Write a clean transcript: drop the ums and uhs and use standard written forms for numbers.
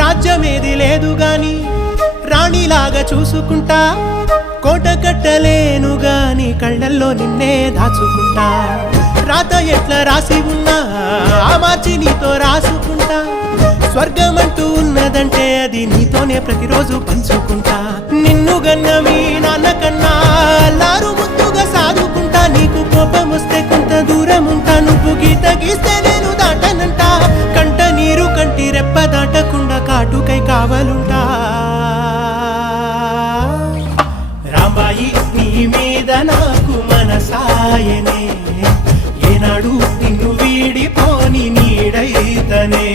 రాజ్యమేది లేదు గాని రాణిలాగా చూసుకుంటా, కోట కట్టలేను గాని కళ్ళల్లో నిన్నే దాచుకుంటా. రాత ఎట్లా రాసి ఉన్నా ఆ మార్చి నీతో రాసుకుంటా. స్వర్గమంటూ ఉన్నదంటే అది నీతోనే ప్రతిరోజు పంచుకుంటా. నిన్ను గన్న మీ నాన్న కన్నా లారు ముద్దుగా సాదుకుంటా. నీకు కోపం వస్తే కొంత దూరం ఉంటా, నువ్వు గీత గీస్తే నేను దాటనంట. కంట నీరు కంటి రెప్ప దాటకుండా కాటుకై కావలుంటా. రాంబాయి నీ మీద నాకు మనసాయనే, ఏనాడు నిన్ను వీడిపోని నీడైతనే.